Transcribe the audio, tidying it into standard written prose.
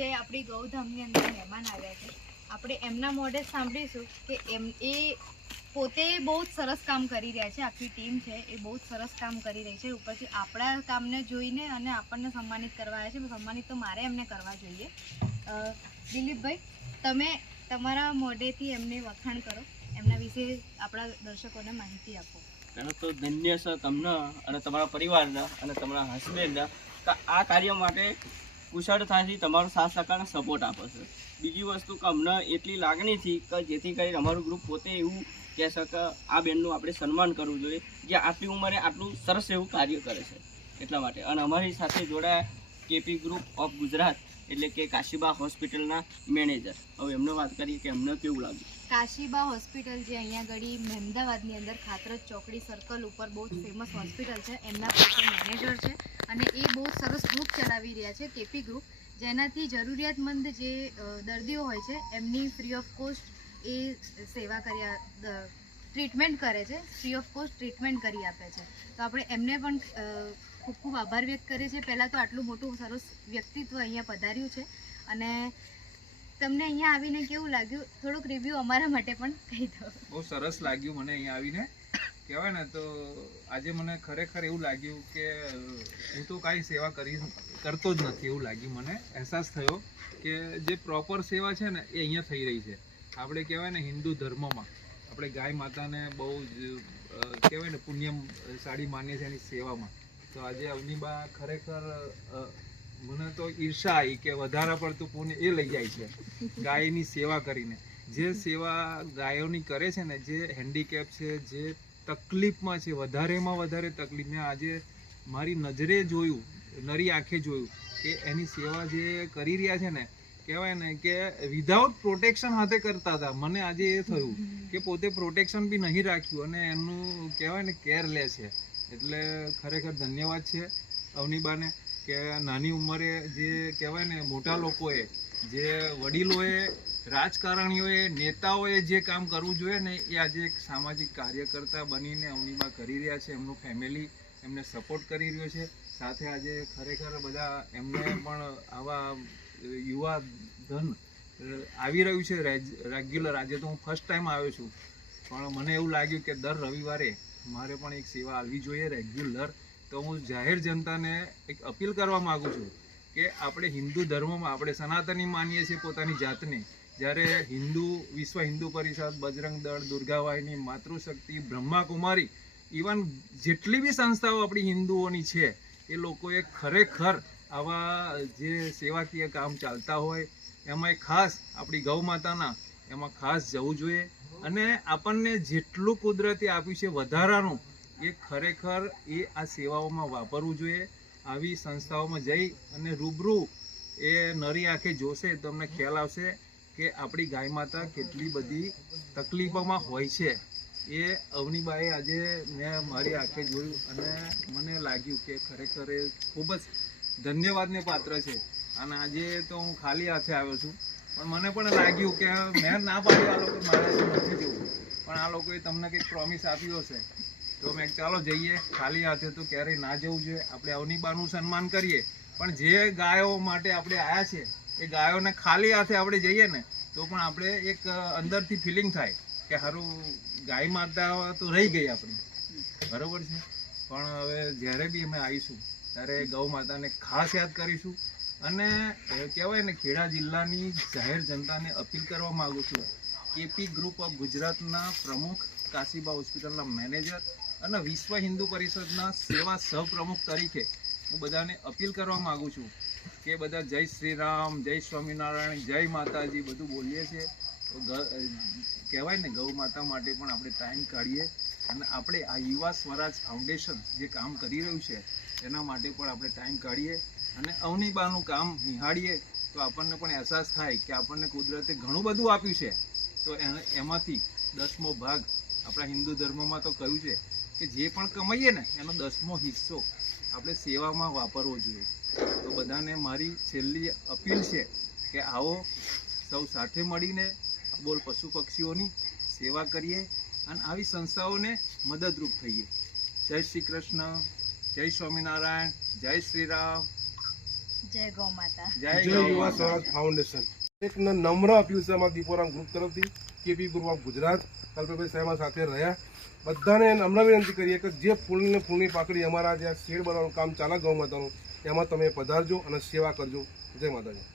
આજે આપણી ગૌધામની અંદર મહેમાન આવ્યા છે. આપણે એમના મોઢે સાંભળીશું કે એ પોતે બહુ જ સરસ કામ કરી રહ્યા છે. આખી ટીમ છે એ બહુ જ સરસ કામ કરી રહી છે. ઉપરથી આપણા કામને જોઈને અને આપણને સન્માનિત કરવા આવ્યા છે. સન્માનિત તો મારે એમને કરવા જોઈએ. દિલીપભાઈ, તમે તમારા મોઢેથી એમને વખાણ કરો, એમના વિશે આપણા દર્શકોને માહિતી આપો. પહેલાં તો ધન્ય છે તમને અને તમારા પરિવારના અને તમારા હસબન્ડના કે આ કાર્ય માટે કુશળતાથી તમારો સાથ સહકાર સપોર્ટ આપે છે. બીજી વસ્તુ કે અમને એટલી લાગણીથી કે જેથી કરીને અમારું ગ્રુપ પોતે એવું કહેશે કે આ બેનનું આપણે સન્માન કરવું જોઈએ, જે આટલી ઉંમરે આટલું સરસ એવું કાર્ય કરે છે એટલા માટે. અને અમારી સાથે જોડાયા કેપી ગ્રુપ ઓફ ગુજરાત એટલે કે કાશીબા હોસ્પિટલના મેનેજર. હવે એમને વાત કરીએ કે એમને કેવું લાગ્યું. કાશીબા હોસ્પિટલ જે અહીંયા આગળ મહેમદાવાદની અંદર ખાતરજ ચોકડી સર્કલ ઉપર બહુ જ ફેમસ હોસ્પિટલ છે, એમના પોતે મેનેજર છે અને એ બહુ સરસ ગ્રુપ ચલાવી રહ્યા છે, કેપી ગ્રુપ, જેનાથી જરૂરિયાતમંદ જે દર્દીઓ હોય છે એમની ફ્રી ઓફ કોસ્ટ એ સેવા ટ્રીટમેન્ટ કરે છે, ફ્રી ઓફ કોસ્ટ ટ્રીટમેન્ટ કરી આપે છે. તો આપણે એમને પણ ખૂબ ખૂબ આભાર વ્યક્ત કરીએ છીએ. પહેલાં તો આટલું મોટું સરસ વ્યક્તિત્વ અહીંયા પધાર્યું છે. અને તમને અહીંયા આવીને કેવું લાગ્યું, થોડુંક રિવ્યુ અમારા માટે પણ કહી દો. બહુ સરસ લાગ્યું મને અહીંયા આવીને. કહેવાય ને તો આજે મને ખરેખર એવું લાગ્યું કે હું તો કાંઈ સેવા કરતો જ નથી એવું લાગ્યું. મને અહેસાસ થયો કે જે પ્રોપર સેવા છે ને એ અહીંયા થઈ રહી છે. આપણે કહેવાય ને હિન્દુ ધર્મમાં આપણે ગાય માતાને બહુ જ કહેવાય ને પુણ્યશાળી માનીએ છીએ એની સેવામાં. તો આજે અવનીબા ખરેખર મને તો ઈર્ષા આવી કે વધારે પડતું પુણ્ય એ લઈ જાય છે ગાયની સેવા કરીને. જે સેવા ગાયોની કરે છે ને, જે હેન્ડીકેપ છે, જે તકલીફમાં છે, વધારેમાં વધારે તકલીફ, મેં આજે મારી નજરે જોયું, નરી આંખે જોયું કે એની સેવા જે કરી રહ્યા છે ને, કહેવાય ને કે વિધાઉટ પ્રોટેક્શન હાથે કરતા હતા. મને આજે એ થયું કે પોતે પ્રોટેક્શન બી નહીં રાખ્યું અને એનું કહેવાય ને કેર લે છે. એટલે ખરેખર ધન્યવાદ છે અવનીબાને કે નાની ઉંમરે જે કહેવાય ને મોટા લોકોએ, જે વડીલોએ, રાજકારણીઓએ, નેતાઓએ જે કામ કરવું જોઈએ ને એ આજે એક સામાજિક કાર્યકર્તા બનીને અવનીબા કરી રહ્યા છે. એમનું ફેમિલી એમને સપોર્ટ કરી રહ્યો છે. સાથે આજે ખરેખર બધા એમને પણ આવા યુવા ધન આવી રહ્યું છે રેગ્યુલર. આજે તો હું ફર્સ્ટ ટાઈમ આવ્યો છું, પણ મને એવું લાગ્યું કે દર રવિવારે મારે પણ એક સેવા આવવી જોઈએ રેગ્યુલર. તો હું જાહેર જનતાને એક અપીલ કરવા માગું છું કે આપણે હિન્દુ ધર્મમાં આપણે સનાતની માનીએ છીએ પોતાની જાતને. જ્યારે વિશ્વ હિન્દુ પરિષદ, બજરંગ દળ, દુર્ગાવાહિની, માતૃશક્તિ, બ્રહ્માકુમારી, ઇવન જેટલી બી સંસ્થાઓ આપણી હિન્દુઓની છે એ લોકોએ ખરેખર આવા જે સેવાકીય કામ ચાલતા હોય એમાં ખાસ આપણી ગૌ માતાના એમાં ખાસ જવું જોઈએ. અને આપણને જેટલું કુદરતી આપ્યું છે વધારાનું એ ખરેખર એ આ સેવાઓમાં વાપરવું જોઈએ. આવી સંસ્થાઓમાં જઈ અને રૂબરૂ એ નરી આંખે જોશે તો તમને ખ્યાલ આવશે કે આપણી ગાય માતા કેટલી બધી તકલીફોમાં હોય છે. એ અવનીબાએ આજે મેં મારી આંખે જોયું અને મને લાગ્યું કે ખરેખર એ ખૂબ જ ધન્યવાદને પાત્ર છે. અને આજે તો હું ખાલી હાથે આવ્યો છું, પણ મને પણ લાગ્યું કે મેં ના પાડી આ લોકો મારે નથી જવું, પણ આ લોકોએ તમને કંઈક પ્રોમિસ આપ્યું હશે તો મેં ચાલો જઈએ. ખાલી હાથે તો ક્યારેય ના જવું જોઈએ. આપણે અવનીબાનું સન્માન કરીએ, પણ જે ગાયો માટે આપણે આવ્યા છે એ ગાયોને ખાલી હાથે આપણે જઈએ ને તો પણ આપણે એક અંદરથી ફિલિંગ થાય કે સારું ગાય માતા તો રહી ગઈ આપણી, બરાબર છે. પણ હવે જ્યારે બી અમે આવીશું ત્યારે ગૌ માતાને ખાસ યાદ કરીશું. અને કહેવાય ને ખેડા જિલ્લાની જાહેર જનતાને અપીલ કરવા માગું છું, કેપી ગ્રુપ ઓફ ગુજરાતના પ્રમુખ, કાશીબા હોસ્પિટલના મેનેજર અને વિશ્વ હિન્દુ પરિષદના સેવા સહપ્રમુખ તરીકે હું બધાને અપીલ કરવા માગું છું કે બધા જય શ્રી રામ, જય સ્વામિનારાયણ, જય માતાજી બધું બોલીએ છીએ તો કહેવાય ને ગૌ માતા માટે પણ આપણે ટાઈમ કાઢીએ. અને આપણે આ યુવા સ્વરાજ ફાઉન્ડેશન જે કામ કરી રહ્યું છે એના માટે પણ આપણે ટાઈમ કાઢીએ અને અવનીબાનું કામ નિહાળીએ તો આપણને પણ અહેસાસ થાય કે આપણને કુદરતે ઘણું બધું આપ્યું છે. તો એમાંથી 10મો ભાગ આપણા હિન્દુ ધર્મમાં તો કહ્યું છે કે જે પણ કમાઈએ ને એનો 10મો હિસ્સો આપણે સેવામાં વાપરવો જોઈએ. તો બધાને મારી છેલ્લી અપીલ છે કે આવો સૌ સાથે મળીને બોલ પશુ પક્ષીઓની સેવા કરીએ અને આવી સંસ્થાઓને મદદરૂપ થઈએ. જય શ્રી કૃષ્ણ, જય સ્વામિનારાયણ, જય શ્રી રામ. જય ગૌ માતા. જય જય ગૌ યુવા માતા. સ્વરાજ ફાઉન્ડેશન એક નમ્ર અપીલ છે અમારા દીપોરામ ગ્રુપ તરફથી, KP group of Gujarat, Kalpeshbhai સાહેબ સાથે રહ્યા. બધાને નમ્ર વિનંતી કરીએ કે જે ફૂલની પાકડી અમારા જે શેડ બનાવવાનું કામ ચાલે ગૌ માતાનું, એમાં તમે પધારજો અને સેવા કરજો. જય માતાજી.